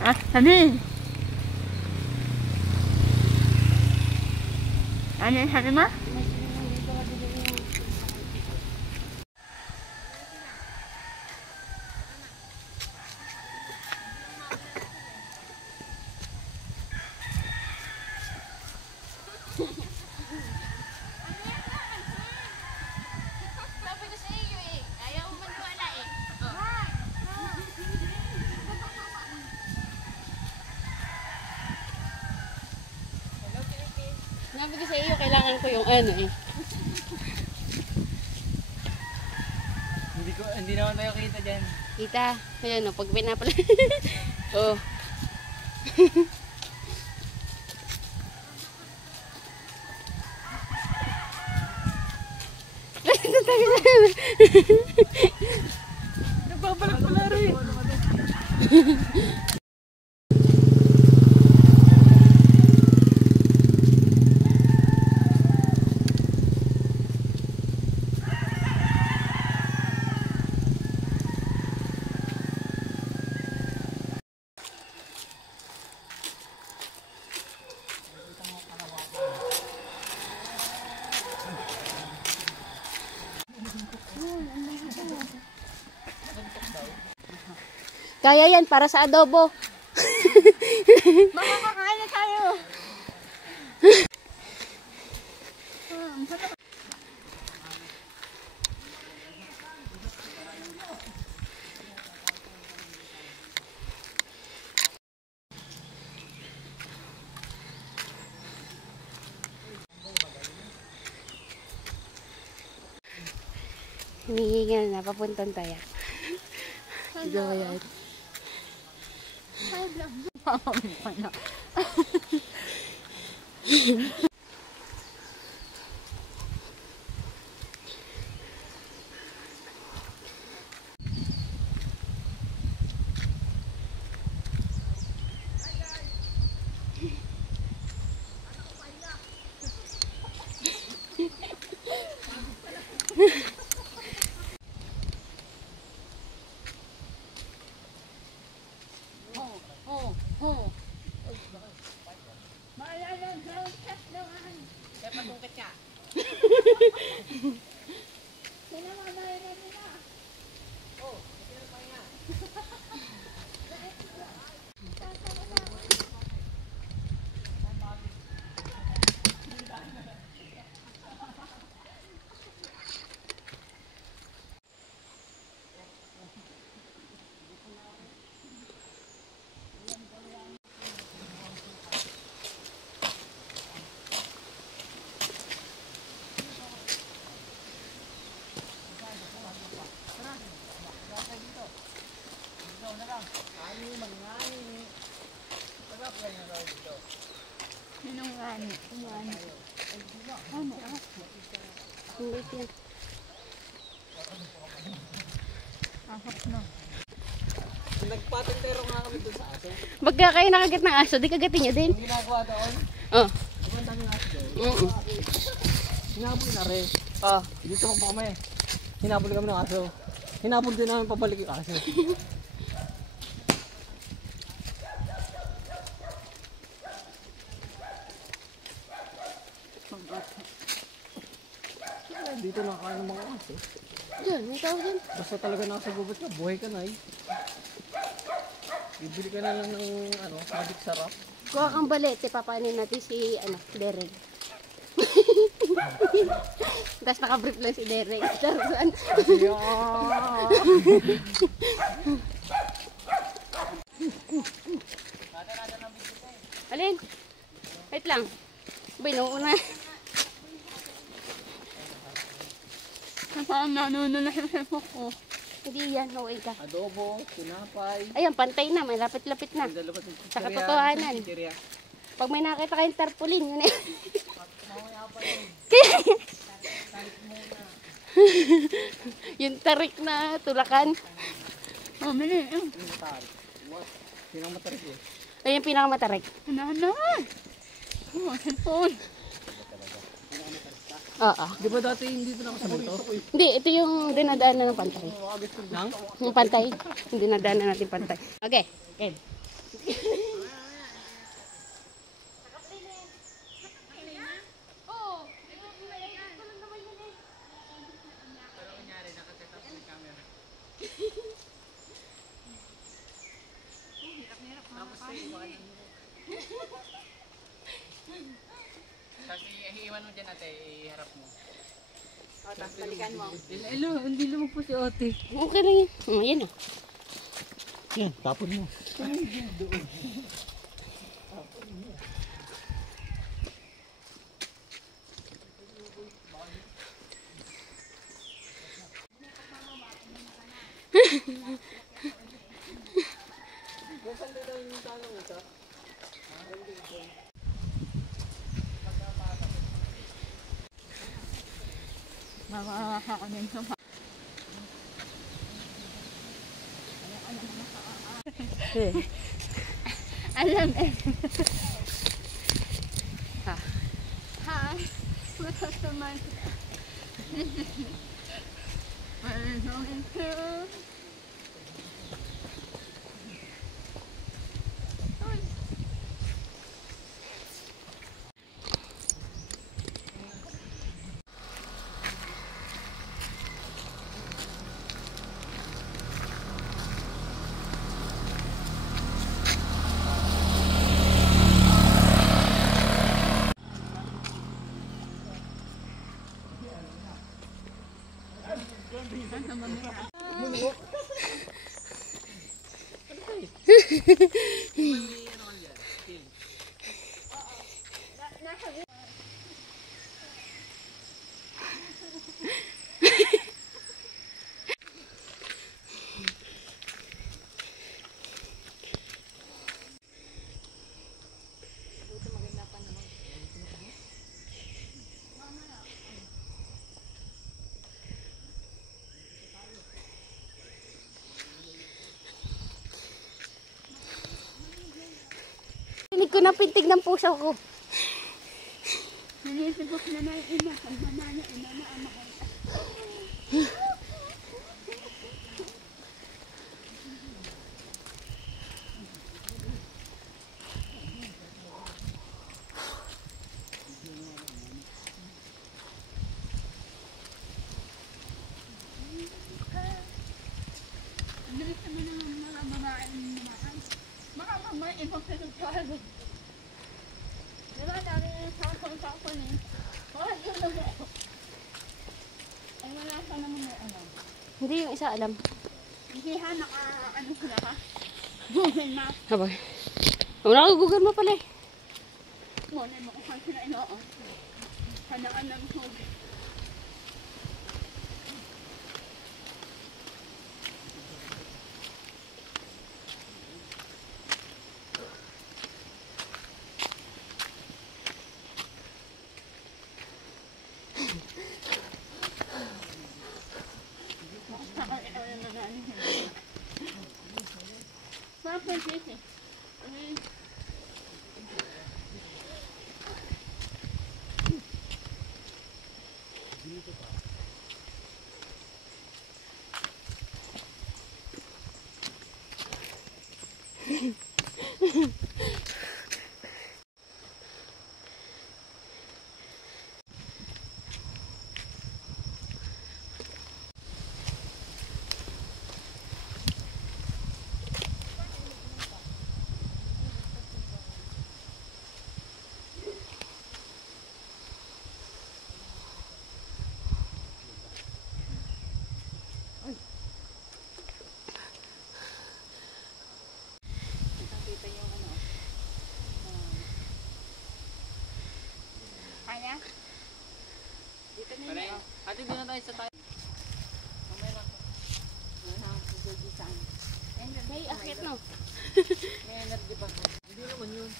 Ah, sabi. Ano yung sabi mo? Sabi ko sa iyo, kailangan ko yung ano eh. Hindi naman tayo kita dyan. Kita, ayan o, pag pinapala. Oh. Nagbabalik pala rin. Kaya yan, para sa adobo. Makakakain na tayo. Hinihingal na, papuntang tayo. Ito ba yan? Sinungani. Hindi yan. Ahap na. Nagpatintero nga kami doon sa aso. Pagka kayo nakagat ng aso, di kagatin niya din. Ang ginagawa doon, Oh. kumanda ng aso doon. Mm-mm. Hinabol na rin. Dito pa kami. Hinabol kami ng aso. Hinabol din namin pabalik yung aso. Dito nakakain ng mga aso. Diyan, may tao dyan. Basta talaga nasa gubat ka, buhay ka na eh. Bibili ka na lang ng sabit sarap. Kuha kang balit, papanin natin si, Derek. Tapos nakabrief lang si Derek. Tarzan. Alin? Wait lang. Binuuna. Saan nanuno na yung sipok ko? Hindi yan, no way ka. Adobo, tinapay. Ayan, pantay na. May lapit-lapit na. Sa katotohanan. Pag may nakita kayong tarpaulin, yun eh. Yung tarik na tulakan. Oh, mali. Sino ang matarik eh? Ayun yung pinakamatarik. Ano? Oh, cellphone. Oo. Di ba dati hindi ito nakasabi to? Hindi, ito yung dinadaanan ng pantay. Nang? Yung pantay. Yung dinadaanan natin pantay. Okay. Okay. Kasi iiwan mo dyan ate, iharap mo. O, tapos balikan mo. Hello, hindi lumag po si ate. Okay lang yan. Yan o. Yan, tapon mo. Makakakanin sa alam eh. Ha. Hi. What's up to my... I'm going to... Tinig ko ng pintig ng puso ko. Nanisibok na na yung ina. Kalmana na ina na ama ko. Ang bilis naman ng mga babaeng naman. Baka may ibang pinagkalo. Diba dami yung sakon eh. Wala yun naman ako. Ay wala ka naman may alam. Hindi yung isa alam. Hindi ha, ano sila ka? Google Map. Habang. Wala ko Google mo pala eh. Muna mo kung saan sila inoon. Hanaan ng Google. Bakit sisi? Kaya? Dito na yun. Ate, doon na tayo sa tayo. Mamaya lang. Hey, akit no. May energy pa. Hindi naman yun.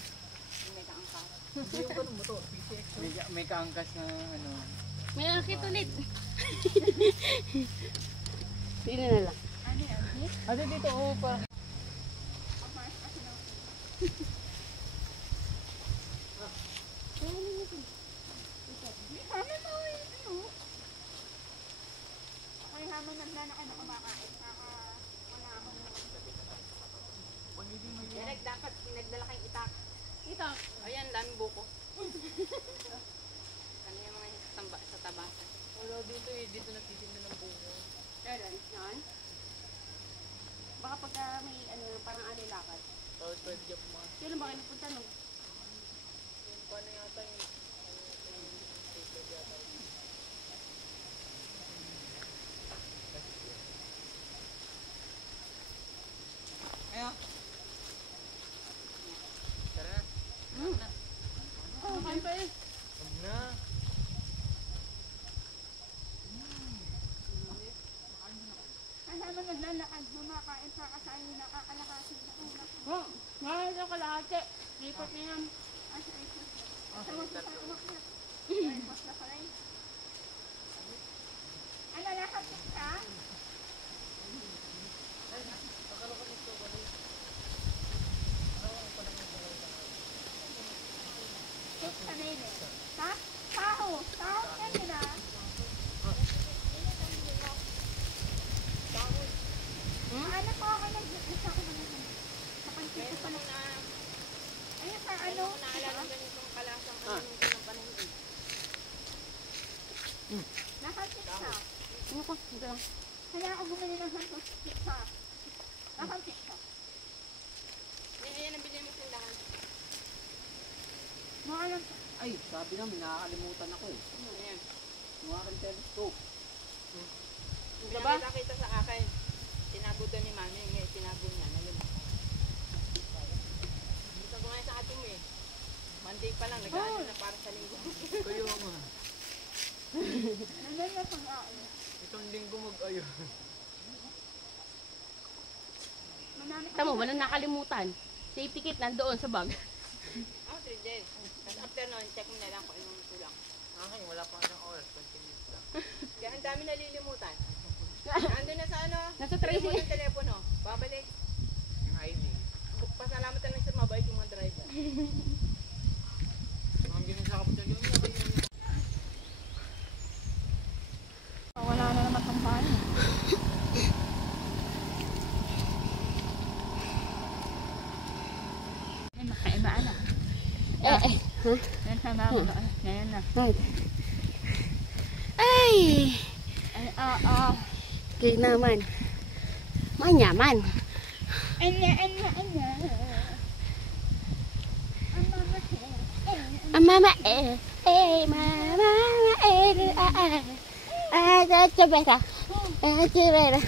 May kaangkas. Hindi yung ganun motor. PCX. May kaangkas na ano. May akit ulit. Sino na lang. Ano yan? Ate, dito oh, parang. Kami mo eh. Dami buko. Ano yung mga sa tabasan? Wala dito eh. Dito nagtitinda ng buko. Kailan? Yan? Baka pagka may ano, parang ano lakad. Tapos pwede dyan mga. Kailan ba kayo napunta nung? Yung paano yata yung paper yata. Ayan. Tara na. Oh, kain pa eh. Huwag na. Kasama naglalakad, kumakain pa kasayo nakakalakasin na una. Oh, ngayon yung kalahati. Lipat na yan. Kasama sa umakyat. Ay, mas na pala eh. Ano, nakapit ka? Six ka na yun eh. Ha? Tao! Tao ka nila! Ano po ako nag-isa ko naman sa pansit ko pala. Ayun sa ano? Naalala ba nitong kalasang ano nung unang panahon eh? Nakasit ka. Ano ko? Ito lang. Kaya ako bumili ng hantos pizza. Nakasit ka. Ayan ang bilhin mo sa tindahan. Mga lang. Ay, sabi namin, nakakalimutan ako eh. Ayan. Yung aking telescope. Diba? Pinakita sa akin. Tinago doon ni Mami. Ngayon tinago niya. Nalimutan. Dito ko ngayon sa atin mo eh. Monday pa lang. Nag-ano na para sa linggo. Kayo nga. Nandun na pag-aon. Itong linggo mag-ayo. Tama, walang nakalimutan. Safety kit nandoon sa bag. Oh, 3 days. Tapos after nun, check mo na lang kung anong kulang. Akin, wala pa ng oras. 20 minutes lang. Kaya ang dami nalilimutan. Ando na sa ano? Nasa bili mo Tracy. ng telepono. Babalik. Yung ID. Pasalamat lang sa mabait yung mga driver. Ang ginagawa ko dyan yun. Wala na naman ang bahay. Ay, makaiba na. Yan sa mama. Yan na. Ay! Ay, Kaya naman. Manyaman. Anya. Ang mama mama chabera. Chabera.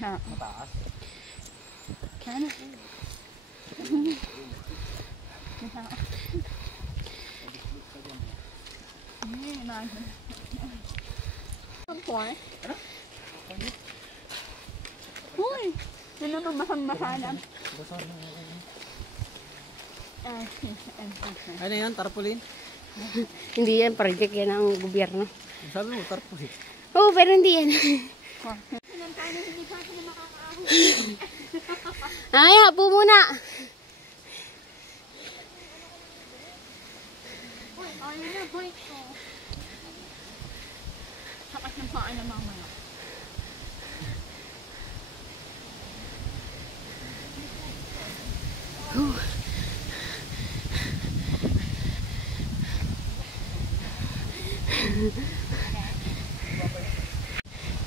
Mataas. Ano? Uy! Sino ba masambahanap? Ano yan? Tarpaulin? Hindi yan, project yan ng gobyerno. Sabi mo, tarpaulin. Oo, pero hindi yan. Ilan tayo na hindi pa sila makakaahon? Ay, hapo muna. Ayun na, boy. Sakat ng paa na mamaya.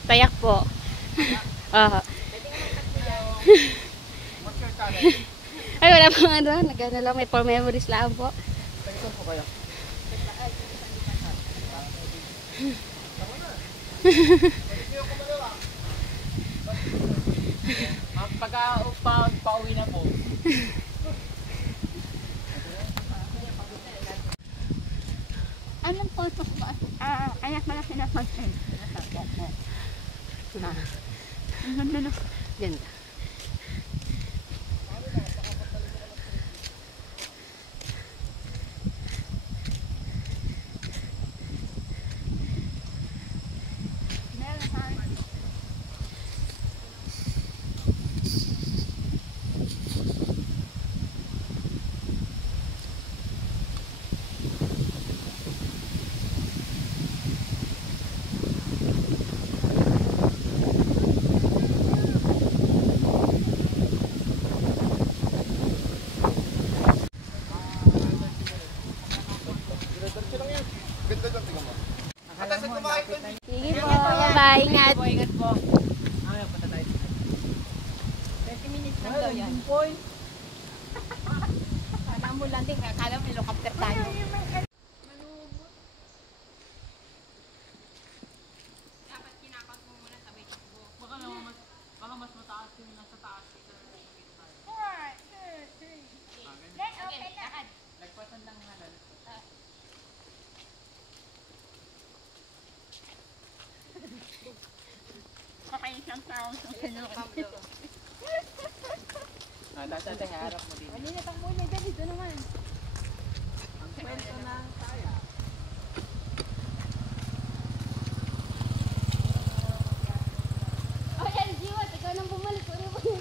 Tayak po. Ay, wala pang ano. Nagano lang. May for memories lang po. Ito po kaya. Pauwi na po. Anong photo ko ba? Ayak na lang sinapansin. Ang ganda na. Ganda. Meron tayo. Sige po. Bye. Ingat. Ingat po. Ano punta tayo? 20 minutes lang daw yan. Kala mo lang din, kala mo helicopter tayo. Dapat kinapas mo muna sa may takbo. Baka mas mataas yung nasa taas. Okay, lakad. Lagpasan lang nga. Kakaisang tao sa Welcome daw. Tapos natin harap mo din. Ano na takbo na dyan, dito naman. Ang kwento ng kaya. Oh, yan. Jiwat. Ikaw nang bumalik. Ano ba yun?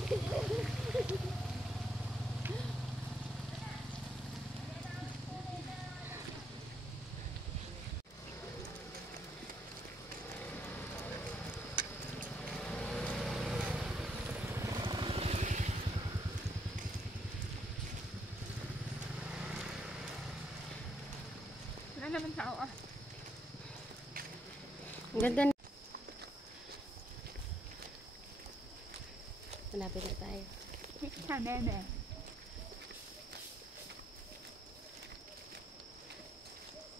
Wala naman tao ah. Ang ganda na. Malapit na tayo. Sa bebe.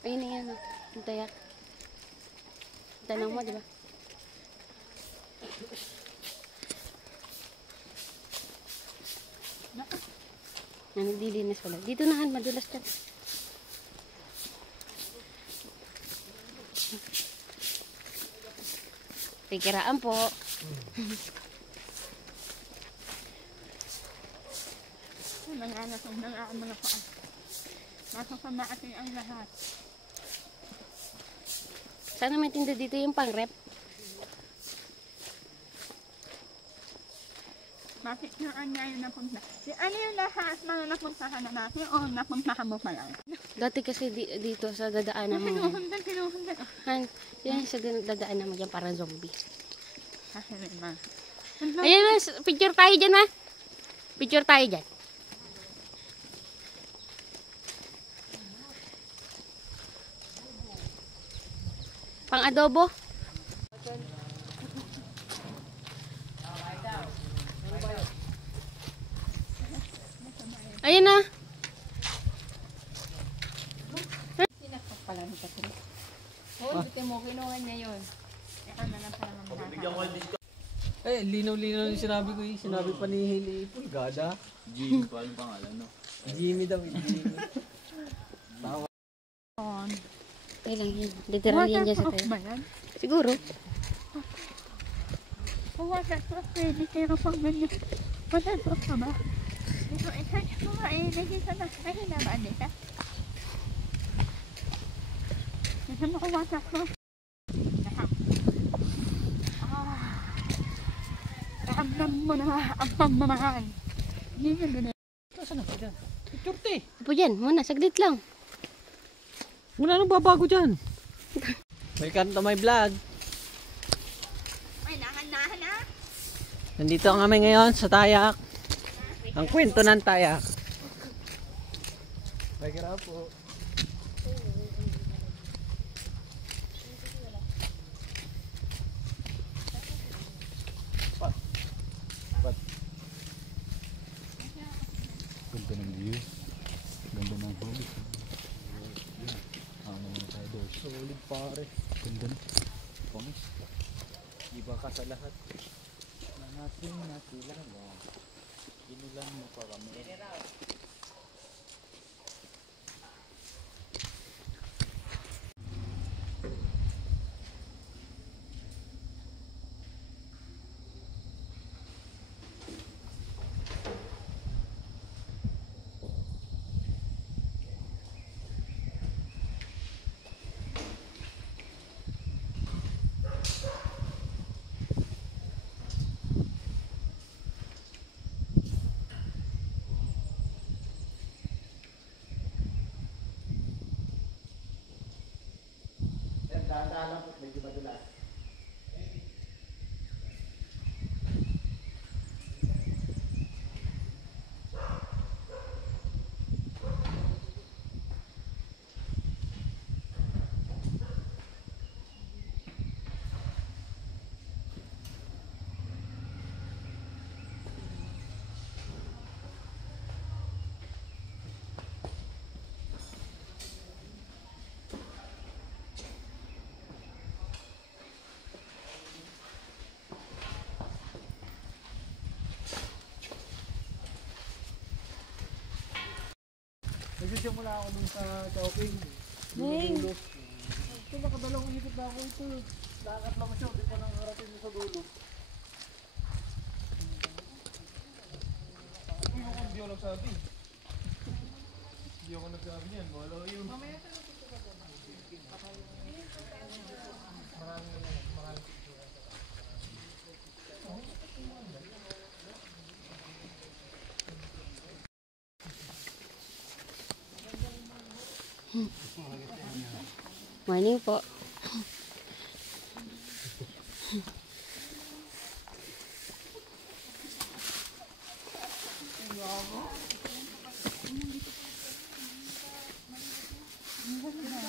Ayun na yan. Ang tayak. Tanong mo, di ba? Nagdilinis pala. Dito na, Han. Madulas dyan. Pikiraan po. Nangangasong na nga ang mga paa. Masasama kasi ang lahat. Sana may tinda dito yung pang-rep. Bakit nga anya yung napunta? Ano yung lahat mga napuntahan na natin o napuntahan mo pa lang? Dati kasi dito sa dadaanan mo. Sinuhundan. Han, yan sa dadaanan mo dyan parang zombie. Kasi naman. Ayan na, picture tayo dyan ha. Picture tayo dyan. Pang adobo. Ayan na. Sinakpak pala nito. Oo, bitin mo, kinuha niya yun. Ikaw na lang pala mamahal. Eh, linaw-linaw yung sinabi ko eh. Sinabi pa ni Hili Pulgada. Jimmy pa ang pangalan, no? Jimmy daw. Jimmy. Ay lang yun. Literal yan dyan sa tayo. ba yan? Siguro. Waterproof, pwede pero pag ganyan. Waterproof ka ba? Ito, i-search mo nga eh. Nakita na. Ay, hinamaan dito. Ito mo ko waterproof. Ramdam mo na ang pagmamahal. Hindi nyo ganun. Saan na ba dyan? Picture te. Apo dyan, muna, saglit lang. Wala nang babago dyan. Welcome to my vlog. Ay, nahan na. Nandito kami ngayon sa Tayak. Ang kwento ng Tayak. Nagkira po. Ganda ng view. Ganda ng huli. Ano naman tayo doon. Solid pare. Ganda na. Pangis. Iba ka sa lahat. Nanating nakilala. Ginulan mo pa kami. Dahan-dahan lang po, medyo madulas. Nagsisimula ako dun sa Chowking. Hey. Ito nakadalawang ikot na ako ito. Lakat lang siya, di pa nakarating sa dulo. Hindi ako nagsabi. Hindi ako nagsabi niyan. Wala yun. Morning po. Muna.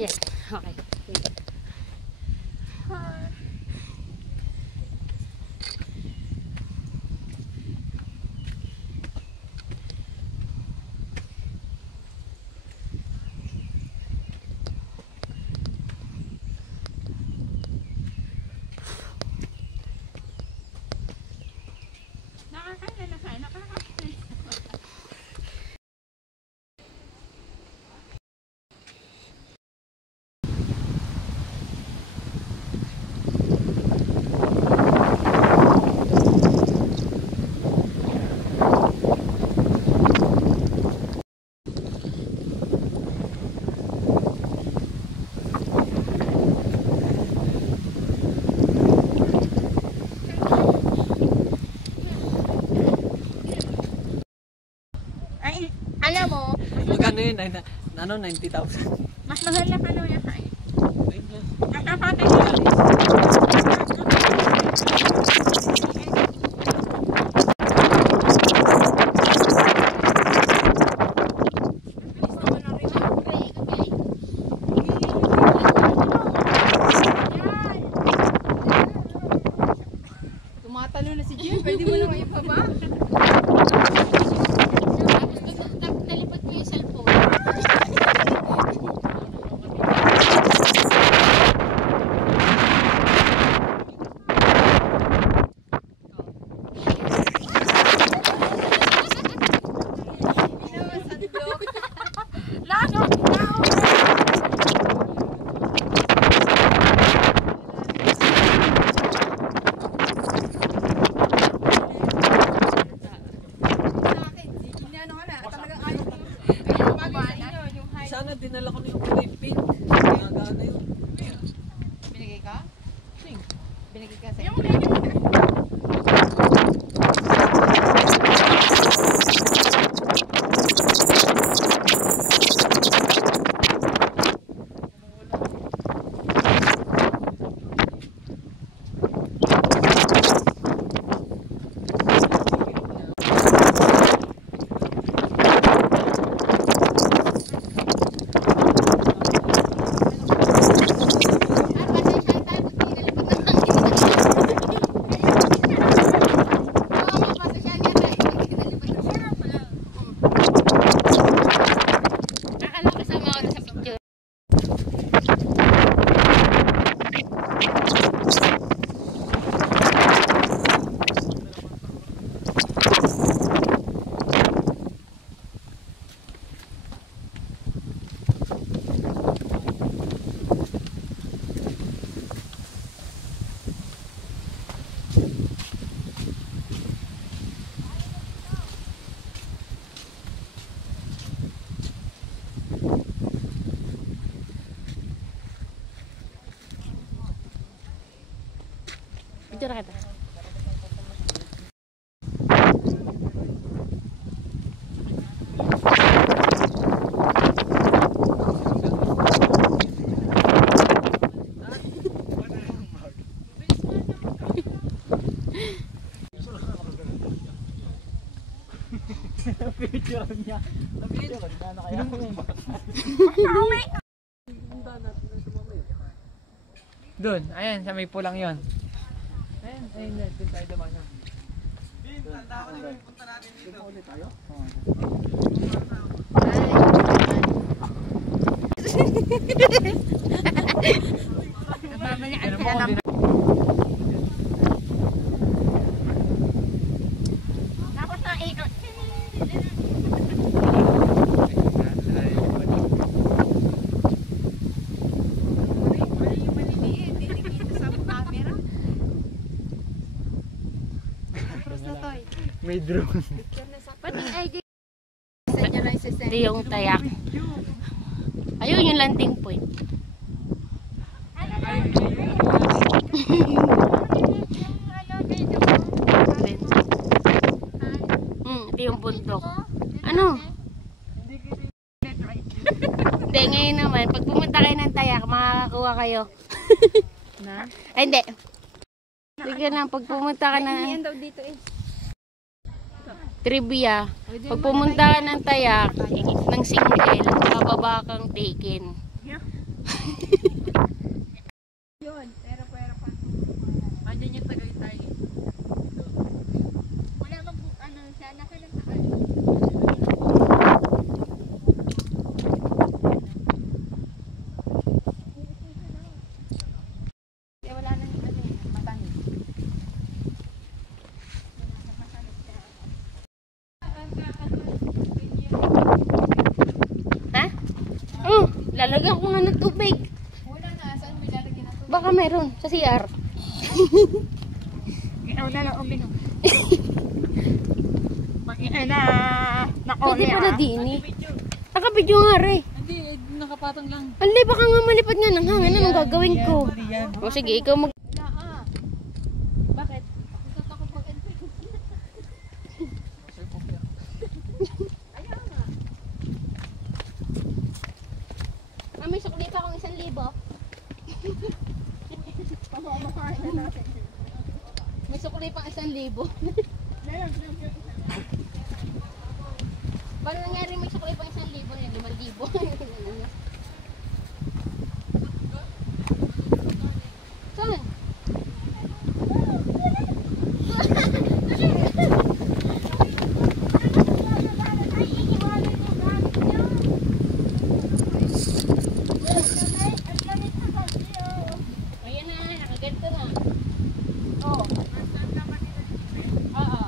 Yes, okay. Nakakasay. Ay, alam mo, Magkano yun? 90,000. mas mahal na ano yan. Ayun na. Nakakatay na. Tumatalo na si Jen. Pwede mo naman ibaba. Nalipad mo yung cellphone. Nagaan na yun. Binigay ka? Sing. Binigay ka sa Yung ganyan. Akala ko kasama ako sa picture. Picture kita. Picture niya. Picture niya na kaya. Doon, ayan, sa may pulang yon. Ayan, ayun na, doon tayo dumana. Nagmamayaan Ano ka mo na kung Tapos na ikot. Yung maliliit, hindi sa camera. Tapos na toy. may drone? Pati ay Sa inyo lang isisend. ito yung tayak. Ayun yung landing point. Ito yung bundok. Ano? Hindi, ngayon naman, pag pumunta kayo ng tayak, makakakuha kayo. Na? Ay, hindi. Sige lang, pag pumunta ka na Yan daw dito eh. trivia, pag pumunta ka ng tayak, ng single, bababa kang taken. Yun, pero pa. Andyan yung Tagaytay. Wala mag ano siya, nakalang Eh, wala nang ano, matanis. Ha? Oh, lalagyan ko nga ng tubig. Wala na, saan may lalagyan na to? Baka meron sa CR. Ikaw na lang uminom. Mag-ina na. Pwede pala din eh. Nakabidyo nga re. Hindi, nakapatong lang. Alay, baka nga malipad nga ng hangin. Anong gagawin ko? Yan. O sige, ikaw mag... Bakit? May sukli pa akong 1,000. May sukli pang 1,000. Paano nangyari may sukli pang 1,000? 5,000. Saan? Ayan na, nakaganto na. Oo. Oo.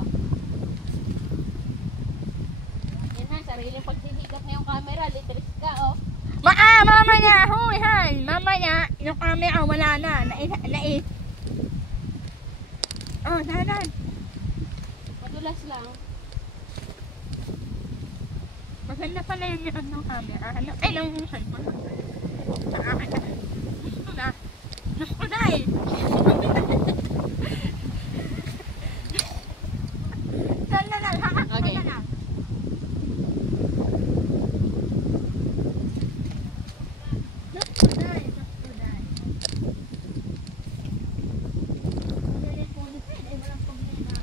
Yan ha, sariling pagsisikap na yung camera, litris ka, oh. Mamaya, huy, han. Mamaya, yung camera wala na. Nais. Oh, dahan. Madulas lang. Maganda pala yung ng camera. Ano? Ay, ng cellphone. Saan na lang? Hakas mo Okay. na lang. Just to die, just to die. Hindi po ni Fred, ay walang problema.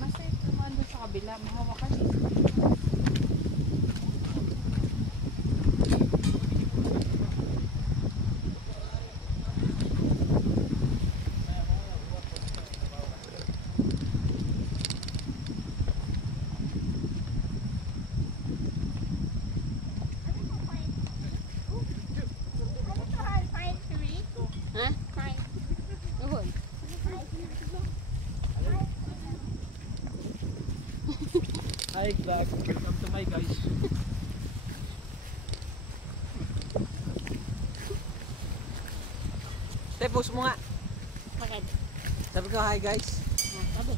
Mas safe naman doon sa kabila. Mahawakan eh. Ha? Uhon. Hi vlog, welcome to my guys. Te, post mo nga. Bakit? Sabi ko hi guys. Sabi.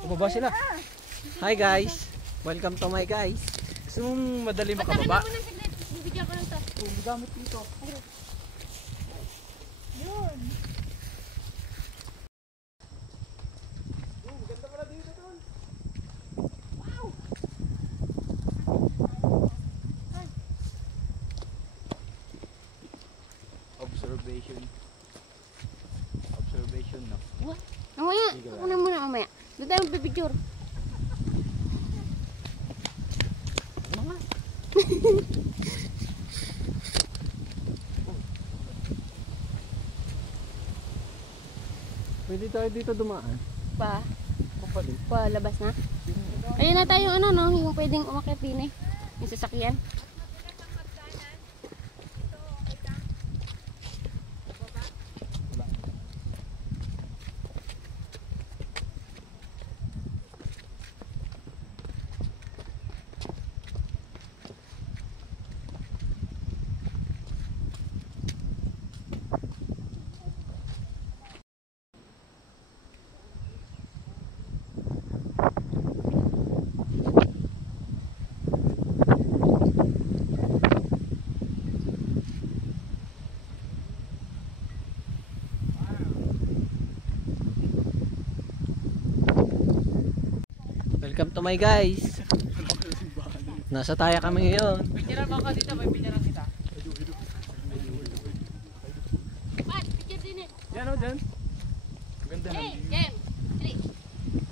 Bumaba sila. Hi guys, welcome to my guys. Gusto mong madali makababa? Mo na saglit. Bibigyan ko lang to. Gamit dito. Yun. Ganda pala dito doon. Observation. Observation na. Mamaya. Ako na muna mamaya. Doon tayo magpipicture. Pwede tayo dito dumaan. Pa. Papalit. Palabas na. Ayun na tayo ano no, yung pwedeng umakyat din eh. Yung sasakyan. Welcome to my guys. Nasa Taya kami ngayon. Picture mo ako dito. May picture kita. Pat, picture din eh. Yan o, dyan. Ganda Hey, Jem. Dali.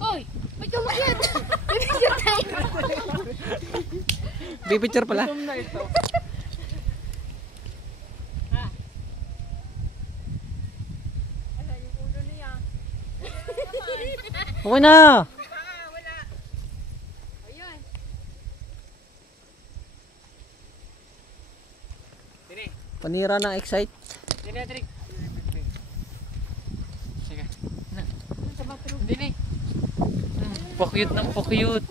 Hoy, ba't ka umakyat? Picture tayo. Pipicture pala. Zoom na ito. Okay na. Ayun. Panira ng excite. Dinetric. Sige. Dini. Pokyut ng pokyut.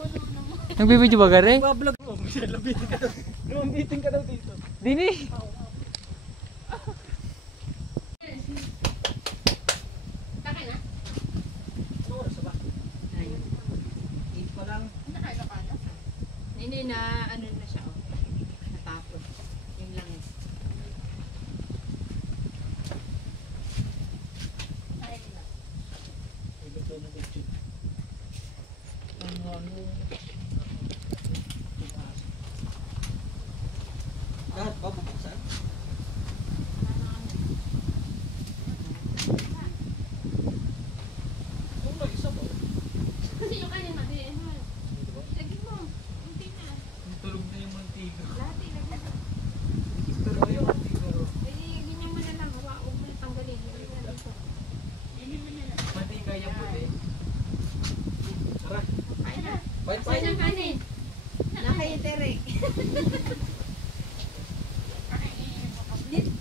Nagbibidyo ba gare? Vlog mo. Labitin ka daw. Lumambitin ka daw dito. Dini. Kakain na? Oras ba? Ayun. 8 pa lang. Nakain ka pa na? Hindi na ano na siya oh. Natapos. Yung langis. Lahat ba bubuksan? Oo, mag-isa ba? Kasi yung kanin mati. Lagi mo. Hindi na. Tulog na yung mantigo. Lahat eh. Lagi. tubig.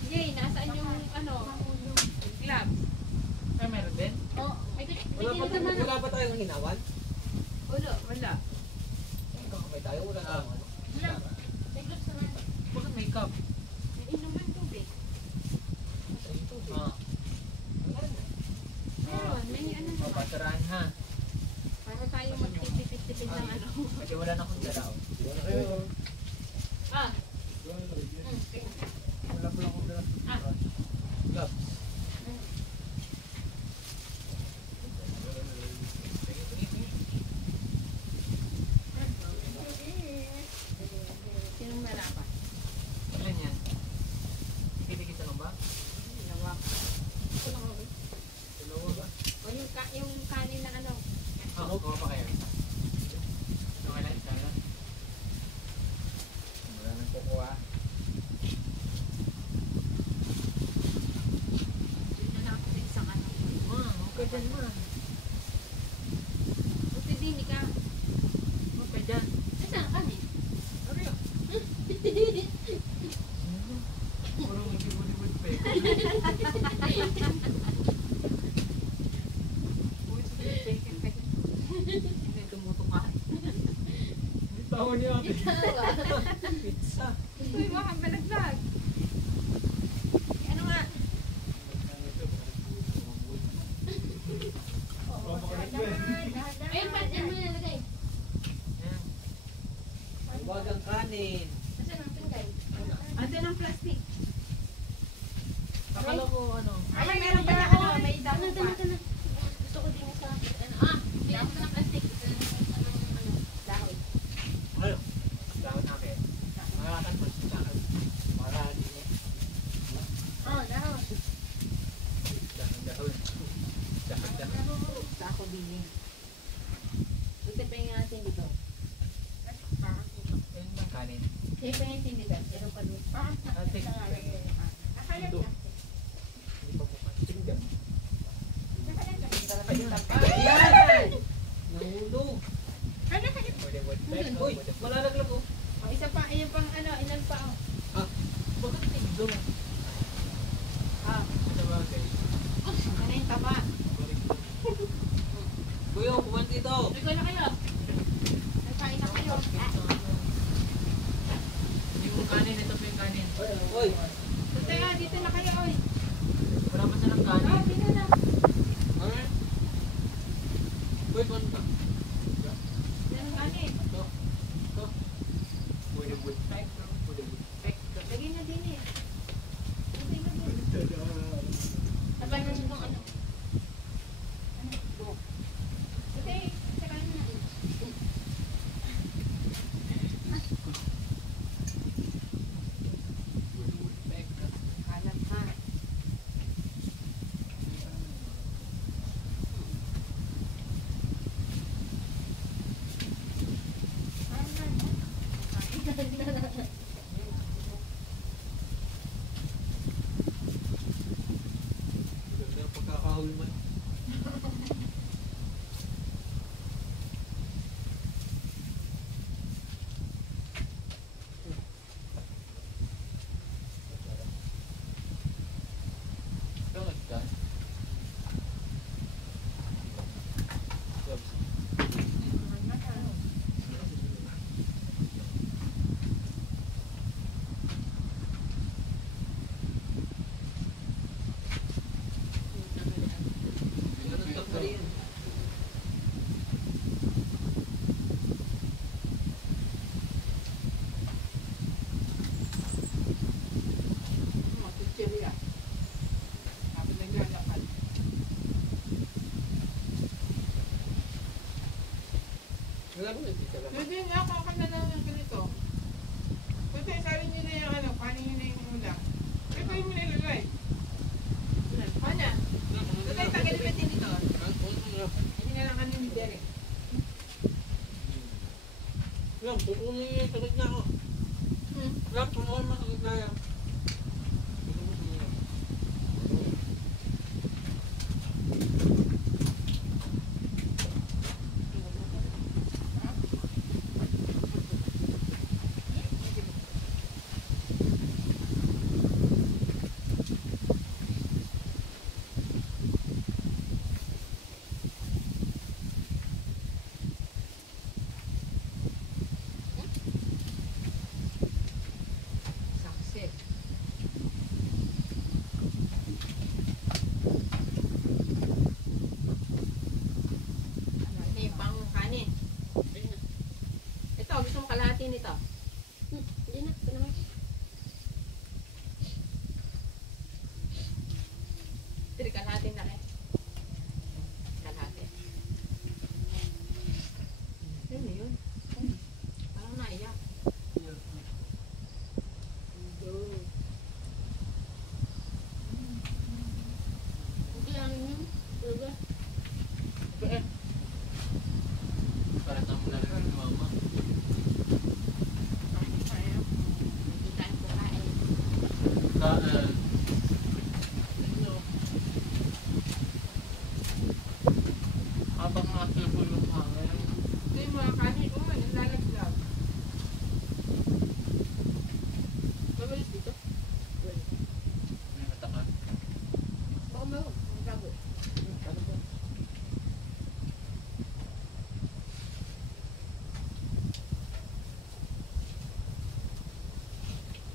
Jay, nasaan yung ano? Gloves. Ay, meron din? Oh, may Wala pa tayong hinawan? Wala. Kakapay tayo, wala tayong ano. Bakit may cup? Inuman tubig. Ah. Meron, may ano naman. Papasarahan ha. Para tayo magtipid-tipid ng ano. Kasi wala na akong dala. Ah, Wala pa lang akong dala. Gloves. sinong nalaban? Ilan yan? Tikit-tikita lang ba? Dalawa. Dalawa ba? O yung kanin na ano. Oo, kuha pa kayo. Okay lang, sana. Wala nang kukuha. Yun na lang ako sa isang ano. Okay dyan ma. Buti din ka. Okay dyan. Saan kami? Ano yun? Puro magibulibul pa eh. Uy, sige, chicken ka dyan. Hindi, tumuto ka. Tawa niya ate. Pizza. Uy, baka balaglag. Ano nga? Ayun pa, dyan mo nalagay. Yan. Huwag ang kanin. Saan ang tingkay? Andun ang plastic. Akala ko ano. Ay, meron pa na ano, may damo Ano, pa. ano. Gusto ko din sa ano. May ako na plastic. Ano, dahon. Ano? Dahon namin. Makakatan po sa dahon. Para hindi niya. Oh, dahon. Dahon-dahon. Dahon-dahon. Sako din. Buti pa yung tinidor. Ayun bang kanin? Sige pa yung tinidor. Pero pa doon. Ate. Nakaya Ito. Hindi pa po patinggan. Ayan! Nahulog. Ano kayo? Pwede, pwede. Uy, malalaglag oh. O, isa pa, ayun pang ano, ilan pa oh. Bakit tigdo? Ah, Ano ba guys? ano yung taba? Kuya, pumunta dito. Ligo na kayo. Nagkain na kayo. Yung kanin, ito po yung kanin. Uy, Teka, dito na kayo, oy. Wala pa silang kanin. Ah, dito na. ano? Uy, pumunta. Yan ang kanin. Pwede, pwede. Lagay na din eh. Lagay na din. Sabay na siya ano. Okay, sa kanin na. Kalat ha. Ganda ang pagkakahul mo. Bakit ka? Gloves. Ganun tak pa rin. Magchichiri ah. Habang naglalakad. Wala ba nagtita lang? Pwede nga ako ka na lang ng ganito. Pwede isarin nyo na yung ano, paano nyo na yung ulam. Pwede mo nilalagay. Paano? Pwede tagal naman din ito. Hindi nga lang kanina ni Derek. Lang, pupunin niyo yung sagot na ako. Lang, pupunin mo sagot na yan. Kain. Habang nasa po yung hangin. Ito yung mga kanin ko, nalalaglag. Mabilis dito? May matakan. Baka meron, ang gago.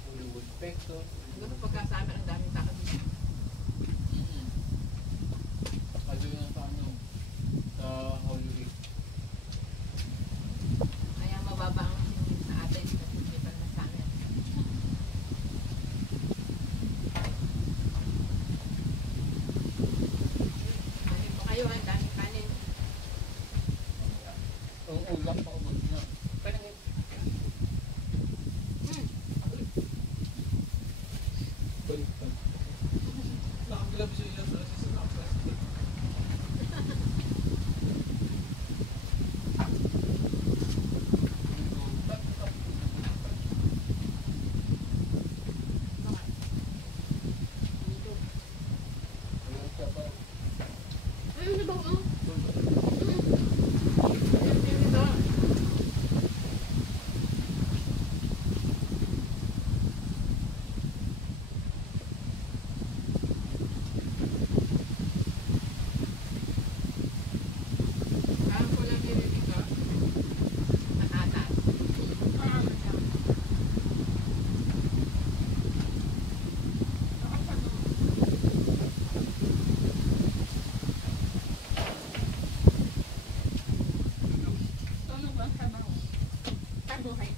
Hollywood Pector. Siguro pagkasama ang daming tao dito. Kaso yung sa ano, sa Holy Week. Kaya mababa ang singin sa atin kasi kita na sa amin. Kanin po kayo, ang daming kanin. Ang ulam pa ubod na. Kaya nga. Baliktad. Nakaglab siya yung sa plastic. Ayun na ba? Oh. Tulog ang trabaho. Tabuhay.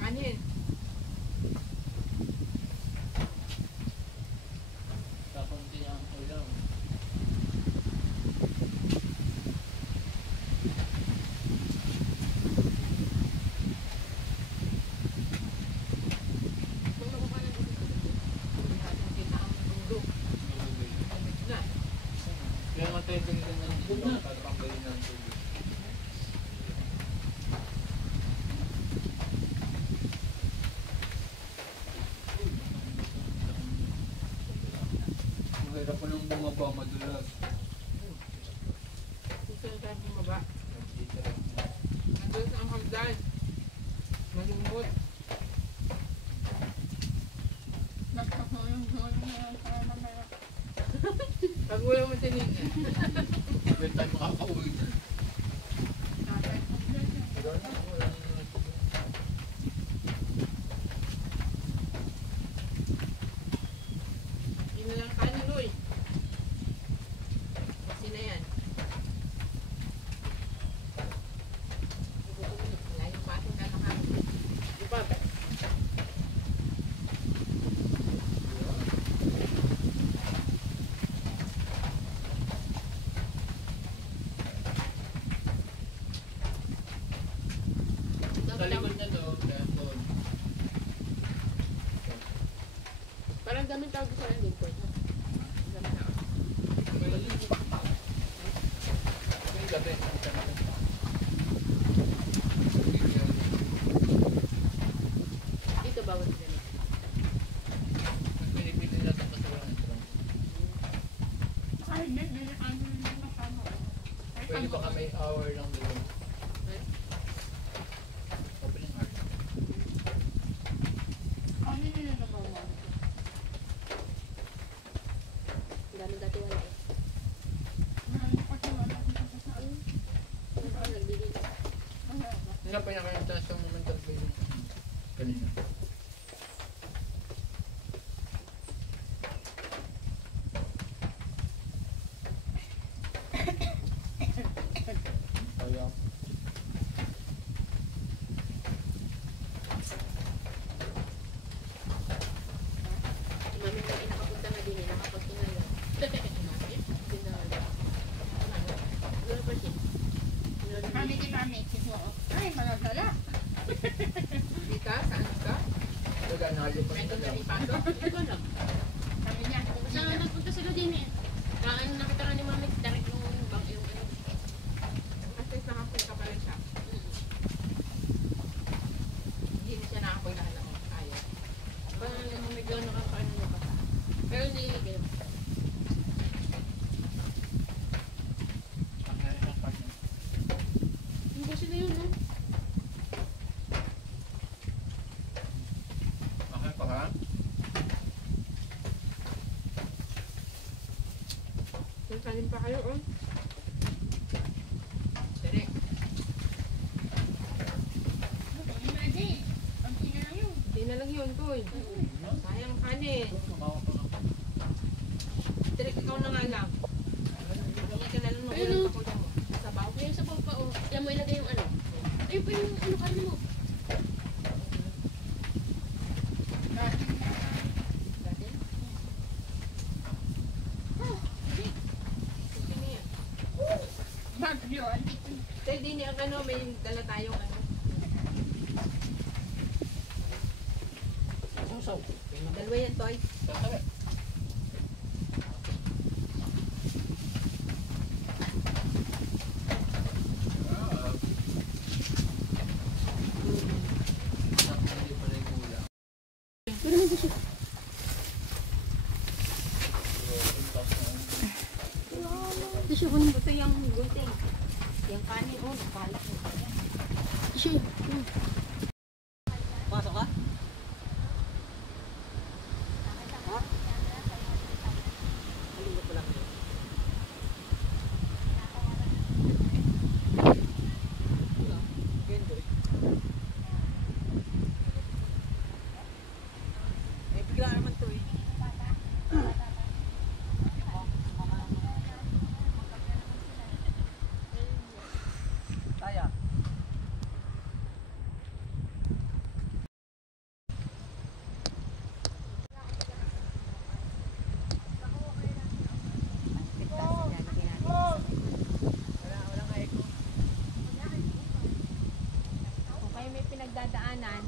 Kanin. Kakunti ang ulam. Tulog ka na dito. Hindi natin kita ang bundok. Na. Kaya matay din ng tubig para panggalin ng tubig. Mahirap po nang bumaba madulas. Dito na tayo bumaba. Nandun sa ang hagdan. Malumot. Nagpapulong-hulong na lang para mamaya. Pag wala mo tinig. Hindi tayo makakauwi. Tatay ko dyan. Yun na lang kanin, Loy. Kasi na yan. Layo pa ating kakakain. Di ba? Sa likod na doon, doon. Parang daming tawag sa akin din po. Yung gabi, kita natin. Dito bawal sa ganit. Pinipili natin kasi walang intro. Ay, hindi ano yung kasama ko. Ay, Pwede baka may hour lang doon. Eh? Opening hour. ano yun yung nabawa? Ang daming dati wala eh. Ano kasi wala dito sa Ano pa nagbibigay? wala ba? Hindi na pinakayang sa momental feeling. Kanina. Kaya. Si mami ko ay nakapunta na din eh. Nakapunta na lang. Hindi na wala. Ano pa siya? Ano Mami di mami. Ay, malagala. Hindi ka? Saan ka? Meron na ipasok? Ito lang. Sabi niya. Saan nga nagpunta sila din eh? Kaan nakita ka ni Mami, direct yung bang yung ano. Kasi nakapoy ka pala siya. Hindi na siya nakapoy na alam. Ayaw. Parang alam mo, medyo nakakaano na pa. Pero hindi game. Hindi ko sila yun, no? Okay pa ha? Sasalin pa kayo, oh. Direk. Imagine. Ang ina na yun. Hindi na lang yun, Toy. Sayang kanin. Direk, ikaw na nga lang. Hindi ka na lang magulang pa ko mo. Sabaw. Yung sa papa, oh. Yan mo ilagay yung ano. Ayun pa yung ano ka mo. Dati. Sige na yan. Bagyo. Tay, di niya ano, may dala tayong ano. Dalawa yan, Toy. Tissue ko Ito yung gunting. Yung kanin, oh, nakalat. tissue. Pasok ka? Halina pa lang yun. Wala. Gendo eh. Eh, bigla naman to eh. Taya. Kung kayo may pinagdadaanan,